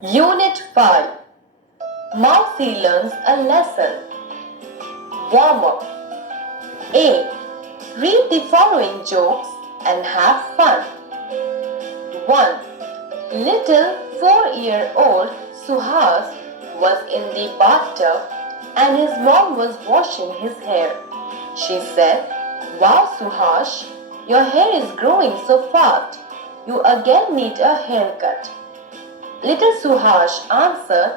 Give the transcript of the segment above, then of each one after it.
Unit 5. Mousy learns a lesson. Warm up. A. Read the following jokes and have fun. 1. Little 4-year-old Suhas was in the bathtub and his mom was washing his hair. She said, "Wow, Suhash, your hair is growing so fast. You again need a haircut." Little Suhash answered,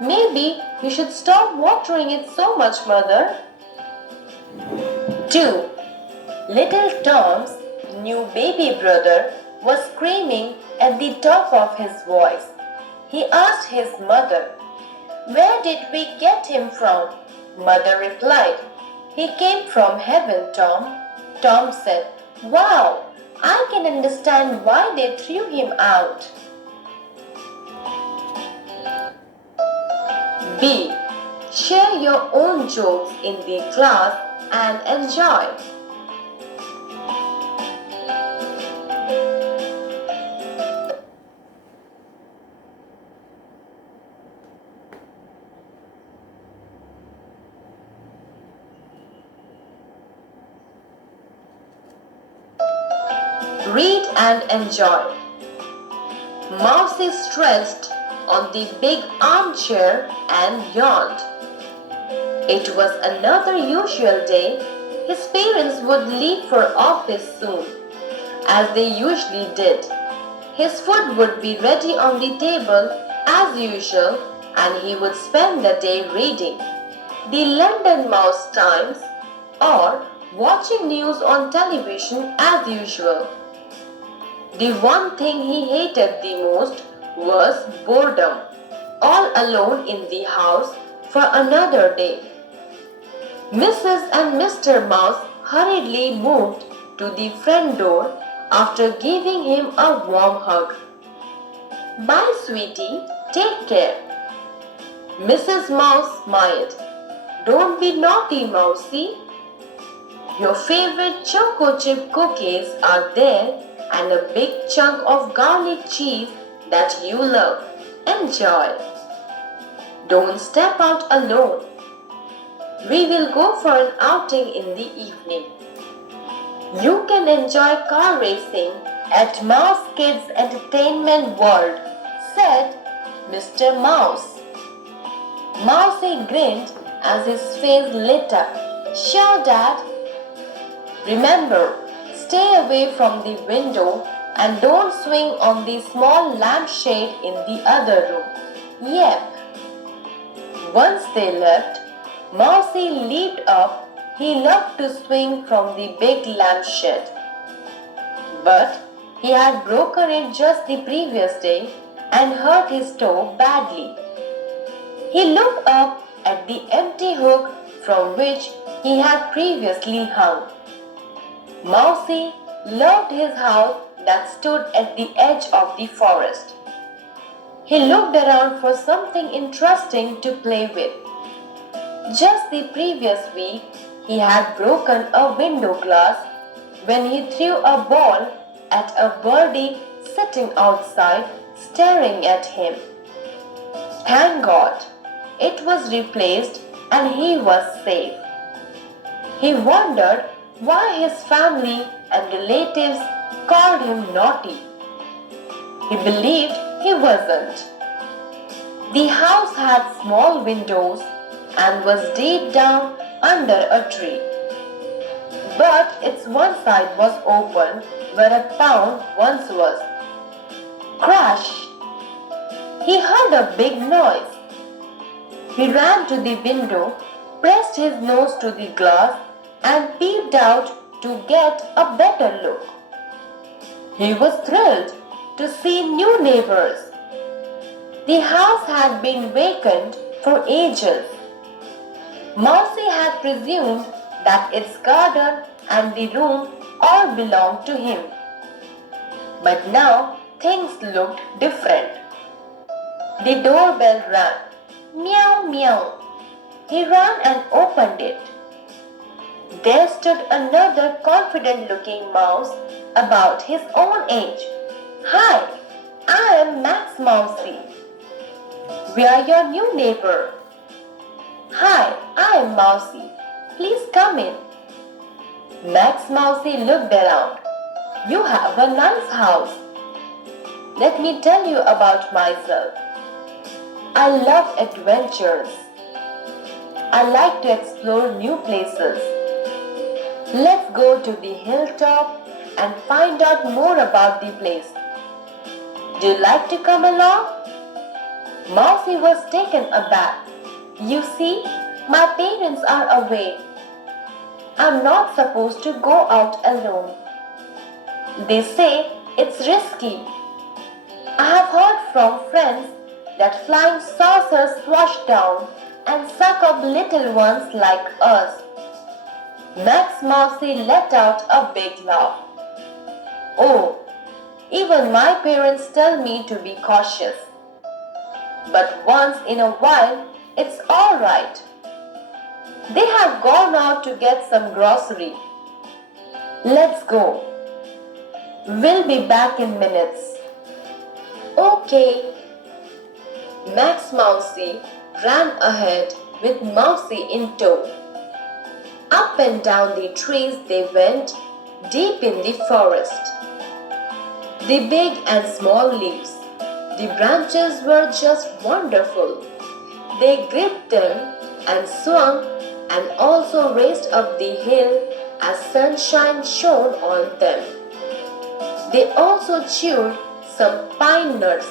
"Maybe you should stop watering it so much, mother." 2. Little Tom's new baby brother was screaming at the top of his voice. He asked his mother, "Where did we get him from?" Mother replied, "He came from heaven, Tom." Tom said, "Wow, I can understand why they threw him out." B. Share your own jokes in the class and enjoy. Read and enjoy. Mousy stretched on the big armchair and yawned. It was another usual day. His parents would leave for office soon, as they usually did. His food would be ready on the table as usual, and he would spend the day reading the London Mouse Times or watching news on television as usual. The one thing he hated the most was boredom, all alone in the house for another day. Mrs. and Mr. Mouse hurriedly moved to the front door after giving him a warm hug. "Bye, sweetie, take care." Mrs. Mouse smiled. "Don't be naughty, Mousy. Your favorite choco chip cookies are there and a big chunk of garlic cheese that you love. Enjoy. Don't step out alone. We will go for an outing in the evening. You can enjoy car racing at Mouse Kids Entertainment World," said Mr. Mouse. Mousy grinned as his face lit up. "Sure, Dad. Remember, stay away from the window and don't swing on the small lampshade in the other room." Yep. Once they left, Mousy leaped up. He loved to swing from the big lampshade. But he had broken it just the previous day and hurt his toe badly. He looked up at the empty hook from which he had previously hung. Mousy loved his house that stood at the edge of the forest. He looked around for something interesting to play with. Just the previous week, he had broken a window glass when he threw a ball at a birdie sitting outside staring at him. Thank God, it was replaced and he was safe. He wondered why his family and relatives called him naughty. He believed he wasn't. The house had small windows and was deep down under a tree. But its one side was open where a pound once was. Crash! He heard a big noise. He ran to the window, pressed his nose to the glass, and peeped out to get a better look. He was thrilled to see new neighbors. The house had been vacant for ages. Mousy had presumed that its garden and the room all belonged to him. But now things looked different. The doorbell rang. Meow, meow. He ran and opened it. There stood another confident-looking mouse about his own age. "Hi, I am Max Mousy." We are your new neighbor. Hi, I am Mousy. Please come in. Max Mousy looked around. You have a nice house. Let me tell you about myself. I love adventures. I like to explore new places. Let's go to the hilltop and find out more about the place. Do you like to come along? Mousy was taken aback. You see, my parents are away. I'm not supposed to go out alone. They say it's risky. I have heard from friends that flying saucers swash down and suck up little ones like us. Max Mousy let out a big laugh. Oh, even my parents tell me to be cautious. But once in a while, it's all right. They have gone out to get some grocery. Let's go. We'll be back in minutes. Okay. Max Mousy ran ahead with Mousy in tow. Up and down the trees they went, deep in the forest. The big and small leaves, the branches were just wonderful. They gripped them and swung and also raced up the hill as sunshine shone on them. They also chewed some pine nuts,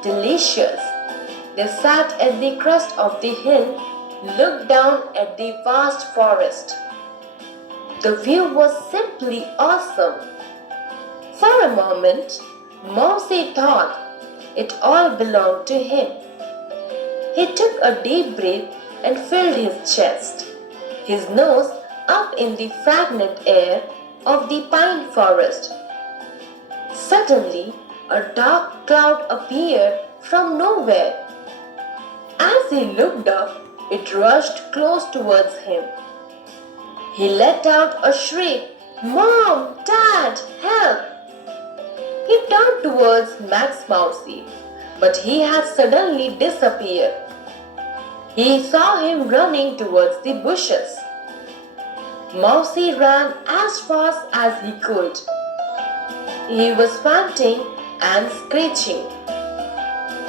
delicious. They sat at the crest of the hill, looked down at the vast forest. The view was simply awesome. For a moment, Mousy thought it all belonged to him. He took a deep breath and filled his chest, his nose up in the fragrant air of the pine forest. Suddenly, a dark cloud appeared from nowhere. As he looked up, it rushed close towards him. He let out a shriek, "Mom! Dad! Help!" He turned towards Max Mousy, but he had suddenly disappeared. He saw him running towards the bushes. Mousy ran as fast as he could. He was panting and screeching.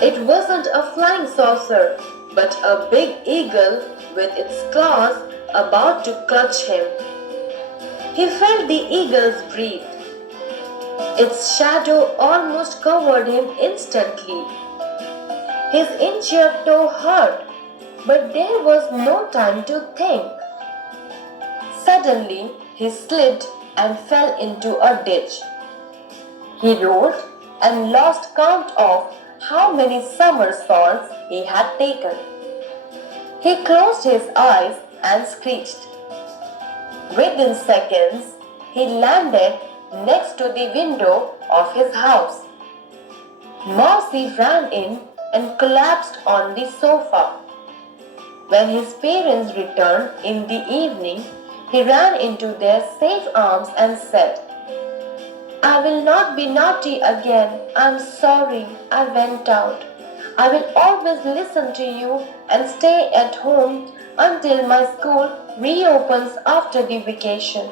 It wasn't a flying saucer, but a big eagle with its claws about to clutch him. He felt the eagle's breath. Its shadow almost covered him instantly. His injured toe hurt, but there was no time to think. Suddenly, he slid and fell into a ditch. He rolled and lost count of how many somersaults he had taken. He closed his eyes and screeched. Within seconds, he landed next to the window of his house. Mousy ran in and collapsed on the sofa. When his parents returned in the evening, he ran into their safe arms and said, "I will not be naughty again. I'm sorry I went out. I will always listen to you and stay at home until my school reopens after the vacation."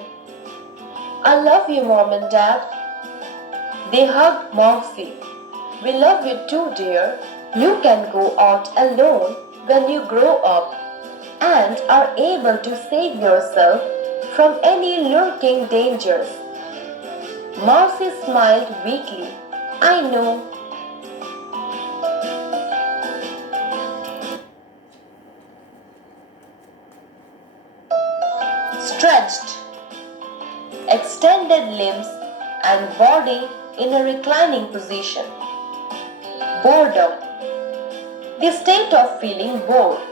"I love you, Mom and Dad." They hugged Mousy. "We love you too, dear. You can go out alone when you grow up and are able to save yourself from any lurking dangers." Mousy smiled weakly. "I know." Stretched, extended limbs and body in a reclining position. Boredom, the state of feeling bored.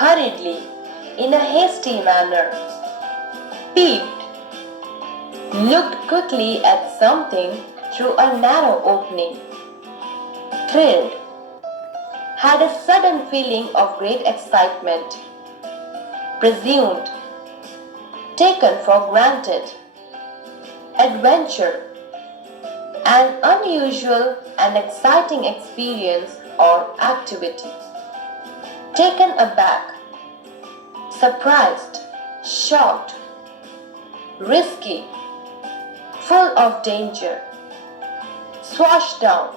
Hurriedly, in a hasty manner. Peeped, looked quickly at something through a narrow opening. Thrilled, had a sudden feeling of great excitement. Presumed, taken for granted. Adventure, an unusual and exciting experience or activity. Taken aback, surprised, shocked, risky, full of danger. Swash down,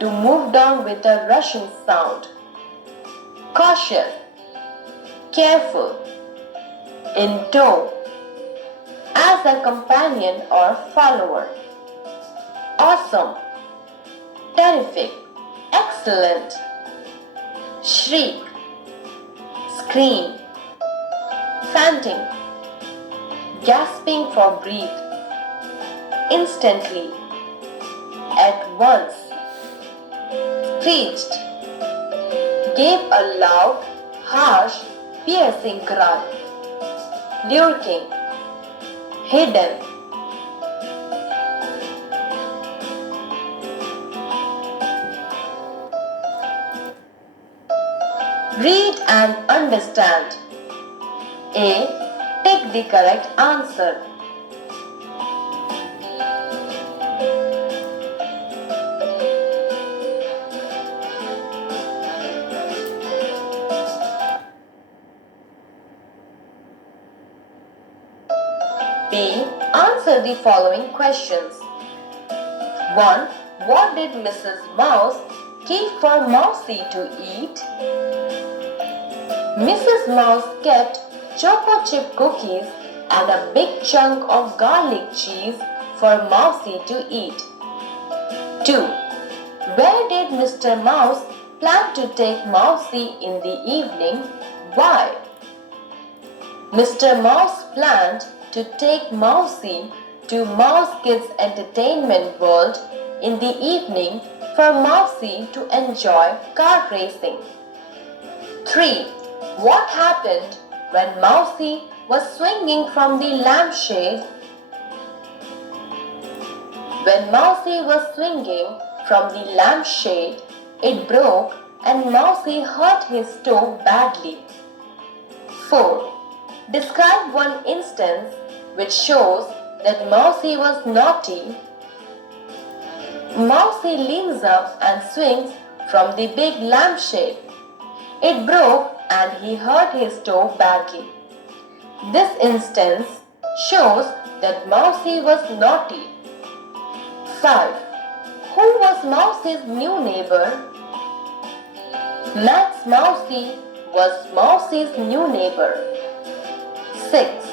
to move down with a rushing sound. Cautious, careful, in tow, as a companion or follower. Awesome, terrific, excellent. Shriek, scream, panting, gasping for breath. Instantly, at once. Screeched, gave a loud, harsh, piercing cry. Lurking, hidden. Read and understand. A. Take the correct answer. B. Answer the following questions. 1. What did Mrs. Mouse keep for Mousy to eat? Mrs. Mouse kept choco chip cookies and a big chunk of garlic cheese for Mousy to eat. 2. Where did Mr. Mouse plan to take Mousy in the evening? Why? Mr. Mouse planned to take Mousy to Mouse Kids Entertainment World in the evening for Mousy to enjoy car racing. 3. What happened when Mousy was swinging from the lampshade? When Mousy was swinging from the lampshade, it broke and Mousy hurt his toe badly. 4. Describe one instance which shows that Mousy was naughty. Mousy leans up and swings from the big lampshade. It broke and he hurt his toe badly. This instance shows that Mousy was naughty. 5. Who was Mousy's new neighbor? Max Mousy was Mousy's new neighbor. 6.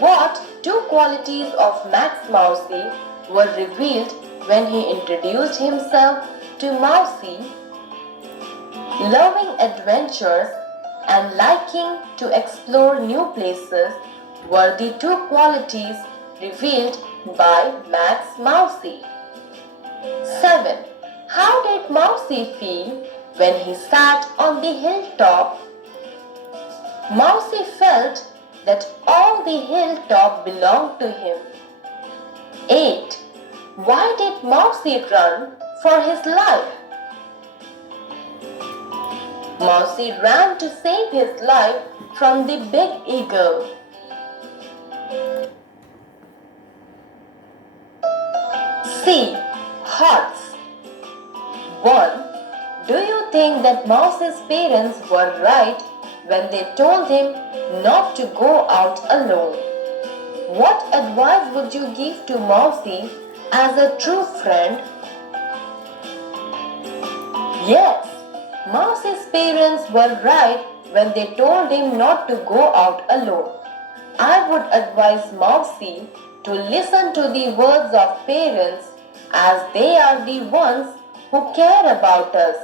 What two qualities of Max Mousy were revealed when he introduced himself to Mousy? Loving adventures and liking to explore new places were the two qualities revealed by Max Mousy. 7. How did Mousy feel when he sat on the hilltop? Mousy felt that all the hilltop belonged to him. 8. Why did Mousy run for his life? Mousy ran to save his life from the big eagle. C. Hearts. 1. Do you think that Mousy's parents were right when they told him not to go out alone? What advice would you give to Mousy as a true friend? Yes, Mousy's parents were right when they told him not to go out alone. I would advise Mousy to listen to the words of parents as they are the ones who care about us.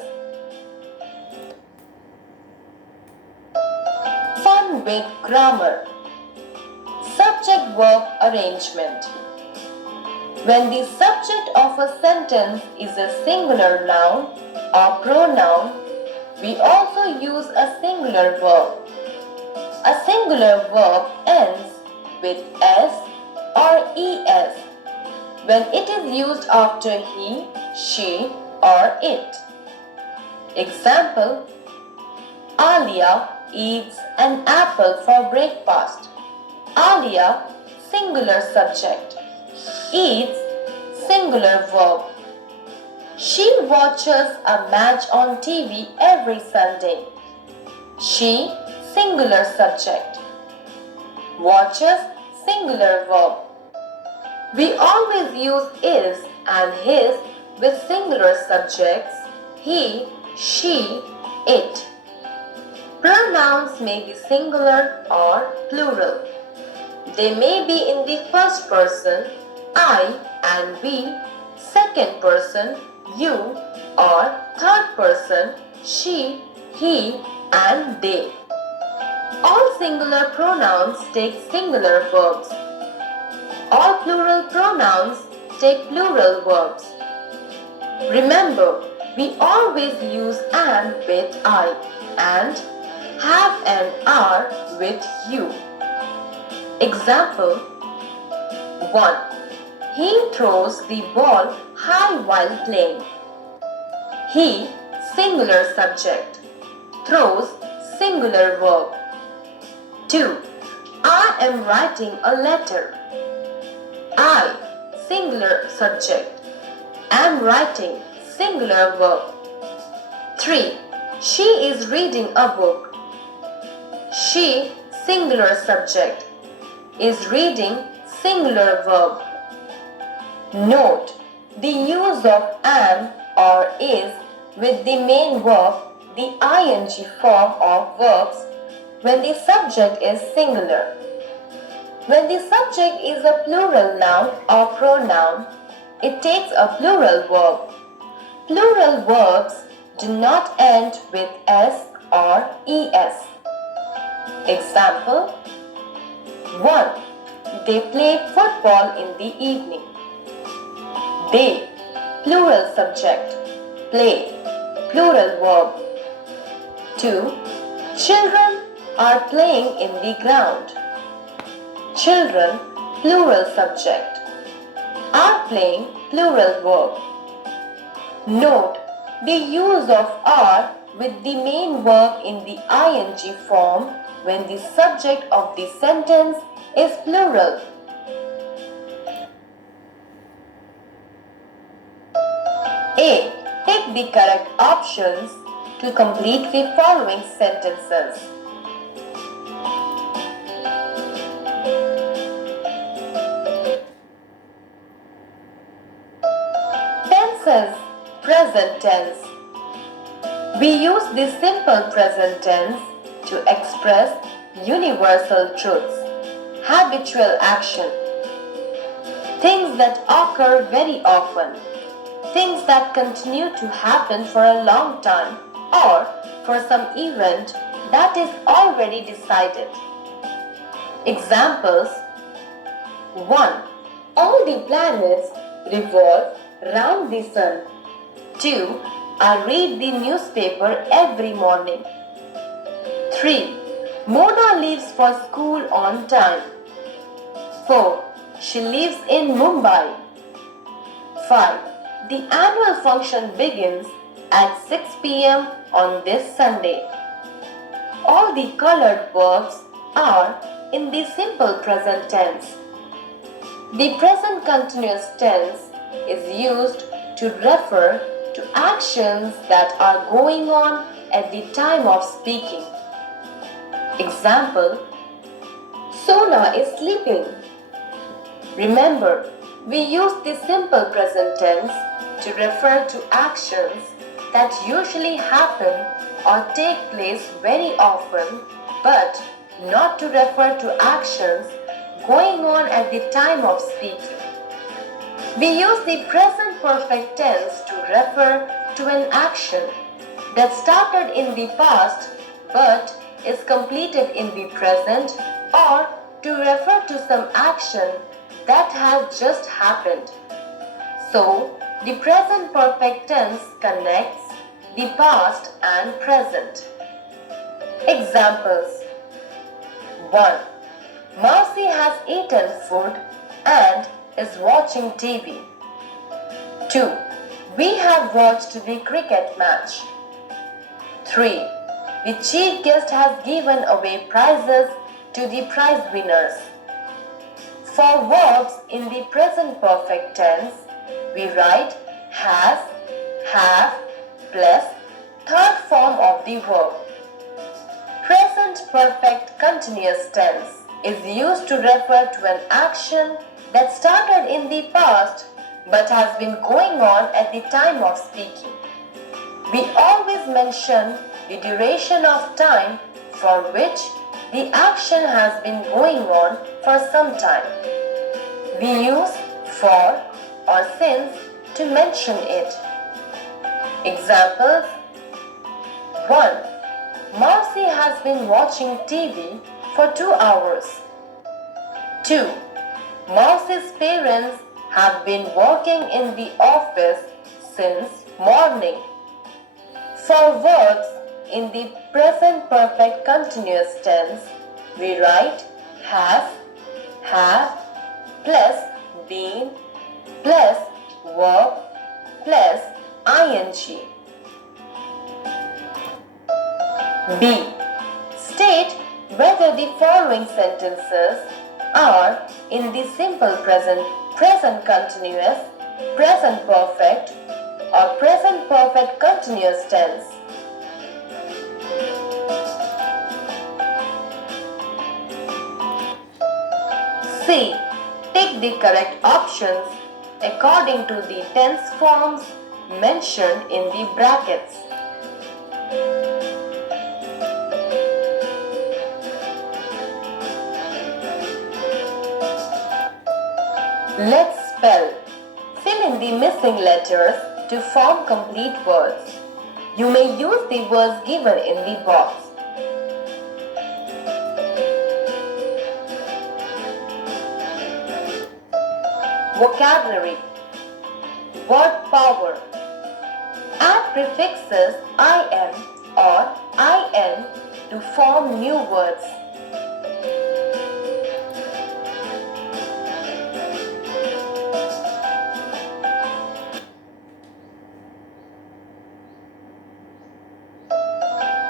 Fun with grammar. Subject-verb arrangement. When the subject of a sentence is a singular noun or pronoun, we also use a singular verb. A singular verb ends with s or es when it is used after he, she, or it. Example: Alia eats an apple for breakfast. Alia, singular subject. Eats, singular verb. She watches a match on TV every Sunday. She, singular subject. Watches, singular verb. We always use is and his with singular subjects he, she, it. Pronouns may be singular or plural. They may be in the first person, I and we, second person, you, or third person, she, he, and they. All singular pronouns take singular verbs. All plural pronouns take plural verbs. Remember, we always use an with I and have and are with you. Example 1. He throws the ball high while playing. He, singular subject. Throws, singular verb. 2. I am writing a letter. I, singular subject. Am writing, singular verb. 3. She is reading a book. She, singular subject. Is reading, singular verb. Note, the use of am or is with the main verb, the ing form of verbs, when the subject is singular. When the subject is a plural noun or pronoun, it takes a plural verb. Plural verbs do not end with s or es. Example 1. They play football in the evening. They, plural subject. Play, plural verb. 2. Children are playing in the ground. Children, plural subject. Are playing, plural verb. Note the use of are with the main verb in the ing form when the subject of the sentence is plural. A. Pick the correct options to complete the following sentences. Tenses, present tense. We use the simple present tense to express universal truths, habitual action, things that occur very often, things that continue to happen for a long time or for some event that is already decided. Examples 1. All the planets revolve round the sun. 2. I read the newspaper every morning. 3. Mona leaves for school on time. 4. She lives in Mumbai. 5. The annual function begins at 6 p.m. on this Sunday. All the colored verbs are in the simple present tense. The present continuous tense is used to refer to actions that are going on at the time of speaking. Example, Sona is sleeping. Remember, we use the simple present tense to refer to actions that usually happen or take place very often, but not to refer to actions going on at the time of speaking. We use the present perfect tense to refer to an action that started in the past but is completed in the present, or to refer to some action that has just happened. So, the present perfect tense connects the past and present. Examples 1. Mousy has eaten food and is watching TV. 2. We have watched the cricket match. 3. The chief guest has given away prizes to the prize winners. For verbs in the present perfect tense, we write has, have plus third form of the verb. Present perfect continuous tense is used to refer to an action that started in the past but has been going on at the time of speaking. We always mention the duration of time for which the action has been going on for some time. We use for or since to mention it. Examples: 1. Mousy has been watching TV for 2 hours. 2. Mousy's parents have been working in the office since morning. For verbs in the present perfect continuous tense, we write have plus been plus verb plus ing. B. State whether the following sentences are in the simple present, present continuous, present perfect, or present perfect continuous tense. C. Take the correct options according to the tense forms mentioned in the brackets. Let's spell. Fill in the missing letters to form complete words. You may use the words given in the box. Vocabulary. Word power. Add prefixes im or in to form new words.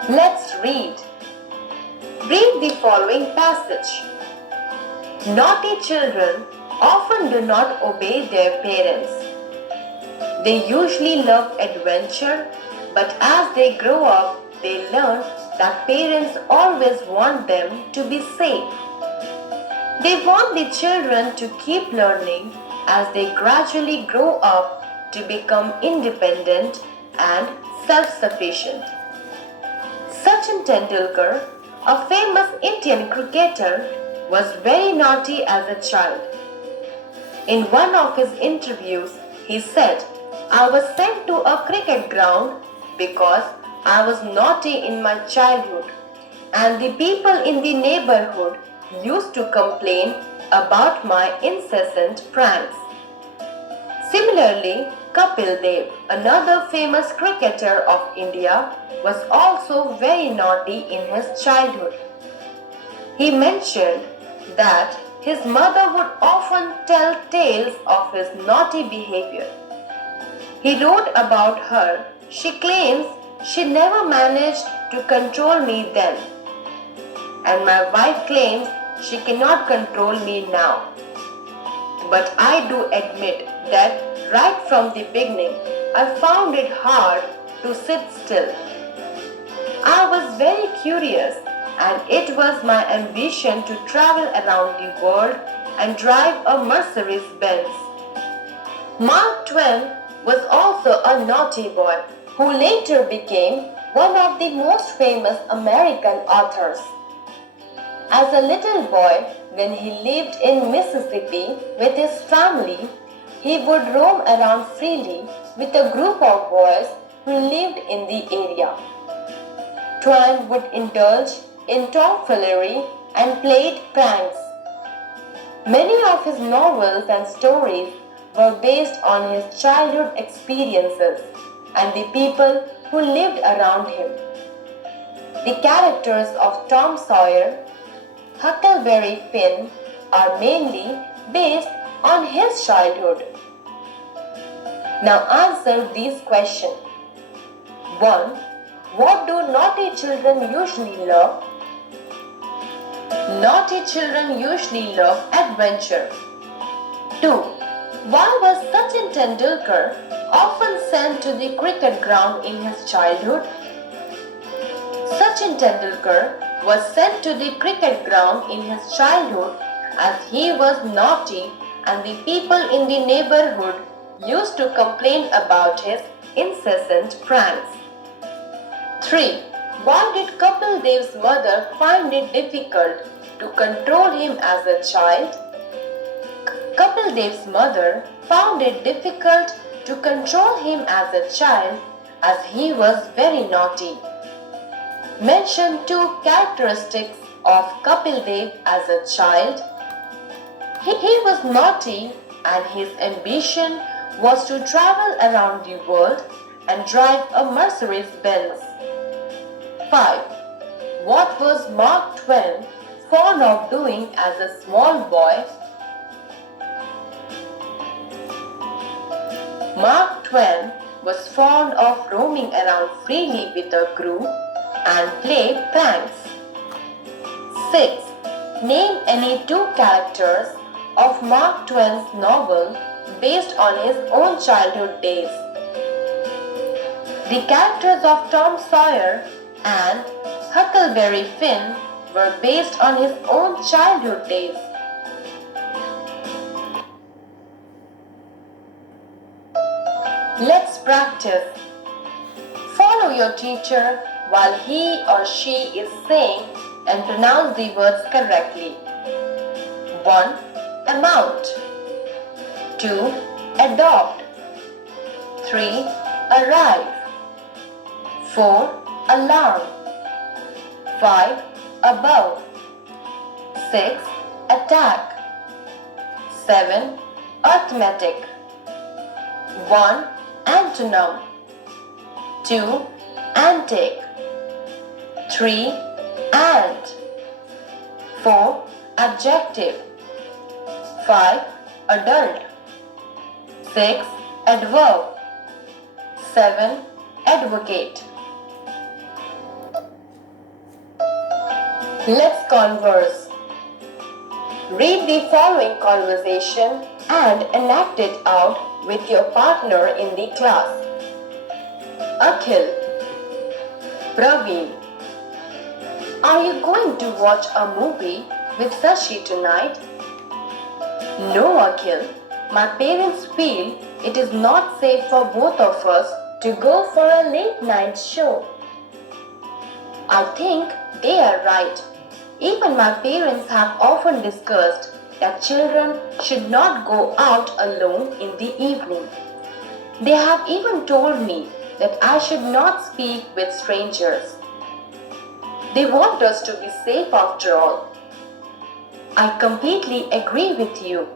Let's read. Read the following passage. Naughty children often do not obey their parents. They usually love adventure, but as they grow up, they learn that parents always want them to be safe. They want the children to keep learning as they gradually grow up to become independent and self-sufficient. Sachin Tendulkar, a famous Indian cricketer, was very naughty as a child. In one of his interviews, he said, "I was sent to a cricket ground because I was naughty in my childhood, and the people in the neighborhood used to complain about my incessant pranks." Similarly, Kapil Dev, another famous cricketer of India, was also very naughty in his childhood. He mentioned that his mother would often tell tales of his naughty behavior. He wrote about her, "She claims she never managed to control me then, and my wife claims she cannot control me now. But I do admit that right from the beginning, I found it hard to sit still. I was very curious, and it was my ambition to travel around the world and drive a Mercedes Benz." Mark Twain was also a naughty boy who later became one of the most famous American authors. As a little boy, when he lived in Mississippi with his family, he would roam around freely with a group of boys who lived in the area. Twain would indulge in tomfoolery and played pranks. Many of his novels and stories were based on his childhood experiences and the people who lived around him. The characters of Tom Sawyer, Huckleberry Finn are mainly based on his childhood. Now answer these questions. 1. What do naughty children usually love? Naughty children usually love adventure. 2. Why was Sachin Tendulkar often sent to the cricket ground in his childhood? Sachin Tendulkar was sent to the cricket ground in his childhood as he was naughty and the people in the neighborhood used to complain about his incessant pranks. 3. Why did Kapil Dev's mother find it difficult to control him as a child? Kapil Dev's mother found it difficult to control him as a child as he was very naughty. Mention 2 characteristics of Kapil Dev as a child. He was naughty and his ambition was to travel around the world and drive a Mercedes Benz. 5. What was Mark Twain fond of doing as a small boy? Mark Twain was fond of roaming around freely with a crew and play pranks. 6. Name any 2 characters of Mark Twain's novel based on his own childhood days. The characters of Tom Sawyer and Huckleberry Finn were based on his own childhood days. Let's practice. Follow your teacher while he or she is saying and pronounce the words correctly. 1. Amount. 2. Adopt. 3. Arrive. 4. Alarm. 5. Above. 6. Attack. 7. Arithmetic. 1. Antonym. 2. Antic. 3. Ant. 4. Adjective. 5. Adult. 6. Adverb. 7. Advocate. Let's converse. Read the following conversation and enact it out with your partner in the class. Akhil. Praveen. Are you going to watch a movie with Sashi tonight? No, Akhil. My parents feel it is not safe for both of us to go for a late night show. I think they are right. Even my parents have often discussed that children should not go out alone in the evening. They have even told me that I should not speak with strangers. They want us to be safe after all. I completely agree with you.